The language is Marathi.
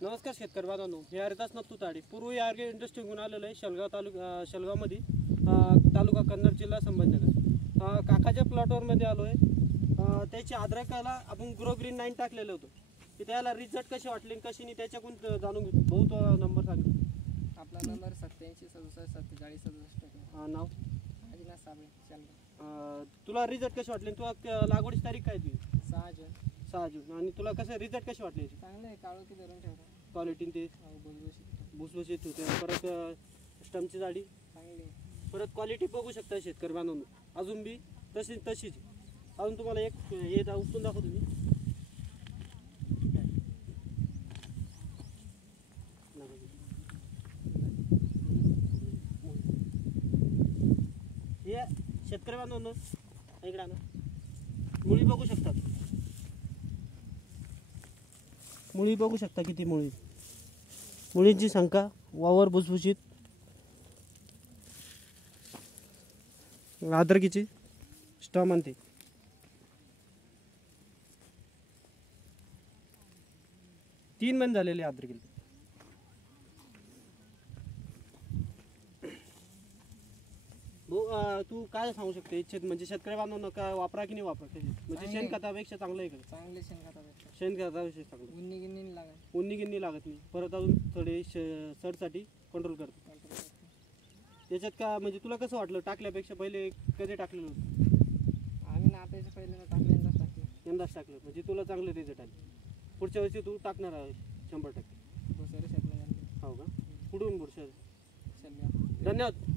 नमस्कार शेतकरी बांधवांनो, हे हरिदास नत्तू ताडी पूर्वी आर्गे इंडस्ट्री घेऊन आलेलो आहे शेलगाव शेलगावमध्ये तालुका कन्नड जिल्हा संभाजीनगर। काकाच्या प्लॉटवरमध्ये आलो आहे। त्याची अद्रकाला आपण ग्रो ग्रीन 9 टाकलेलं होतं की त्याला रिझल्ट कसे वाटले कशी नाही त्याच्याकडून जाणून घेऊ। भाऊ तो नंबर सांग। आपला नंबर 87 67 47 67। नाव अजिनाथ साबळे शेलगाव। तुला रिझल्ट कसे वाटले? तुला लागवडीची तारीख काय ती? 6 जून। 6 जून। आणि तुला कसं रिझल्ट कसे वाटले? चांगले काळो की धरून ठेवतो क्वालिटी ते भुसभुशीत होते। परत स्टमची जाडी चांगली, परत क्वालिटी बघू शकता शेतकरी बांधवांनो। अजून बी तशीच अजून तुम्हाला एक हे उचलून दाखवतो मी। हे शेतकरी बांधवांनो इकडे ना मुळी बघू शकता। मुळी बघू शकता किती मुळींची संख्या, वावर भुसभुशीत, अद्रकीची स्टम आणते। तीन महिने झालेले अद्रकीला। तू काय सांगू शकते म्हणजे शेतकरी बांधवांना काय वापरा की नाही वापरा? म्हणजे शेणखतापेक्षा चांगलं आहे का? चांगले शेणखतापेक्षा शेणखतापेक्षा चांगलं। उन्नी गिन्नी लागत, उन्नी गिन्नी लागत नाही। परत अजून थोडे सडसाठी कंट्रोल करतो। त्याच्यात का म्हणजे तुला कसं वाटलं टाकल्यापेक्षा? पहिले कधी टाकलेलं होतं? आम्ही नातायच्या पहिल्यांदा टाकलं, यंदाच टाकलं म्हणजे तुला चांगले रिझल्ट आले। पुढच्या वर्षी तू टाकणार आहे 100%? भोसरे शेतला हो का? कुठून? बुरशा। शेलगाव। धन्यवाद।